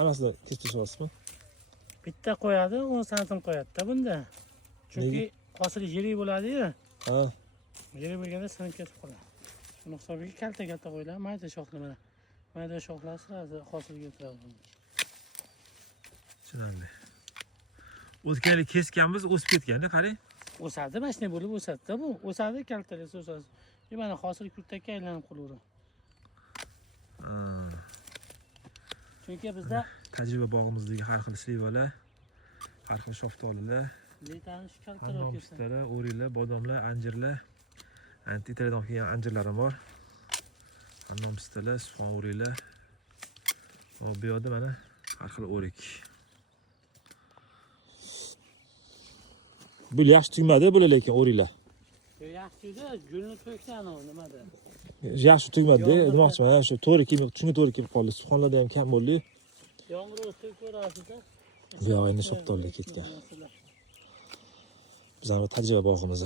Hammasini kesib tashlaysizmi? Bitta qo'yadi, 10 santim qo'yadi-da bunda. Chunki hosil yirik bo'ladi-yu. Ha. Yirik bo'lganda sinib ketib qoladi. Shuni hisobiga kalta qo'yiladi, mayda shoxlar mana. Mayda shoxlar sirasi hosilga o'tiradi. Tushunarli. O'tganlik kesganmiz, o'sib ketganda, qarang. O'sadi, mana shunday bo'lib o'sadi-da bu. O'sadi, kaltalasa o'sadi. Mana hosil kurtakka aylanib qolaveradi. Chunki bizda tajriba bog'imizdagi har xil slivalar, har xil shoftolilar, letanish kaltaroq kesadi. O'riklar, bodomlar, anjirlar. Antitradan kelgan anjirlarim bor. Annom pistalar, sufon o'riklar. Hop, bu yerda mana har xil o'rik. Bu yaxshi tugmadi, bu lekin o'riklar. Yaxshi edi, gulni to'kkan u nimada? Yaxshi tugmadi, demoqchiman, shu to'g'ri kelib, shunga to'g'ri kelib qoldi. Suxonlarda ham kam bo'ldi. Yomg'ir o'tib ko'rasiz-da. Bu yoq endi shoftolga ketgan. Bizning tajriba bog'imiz.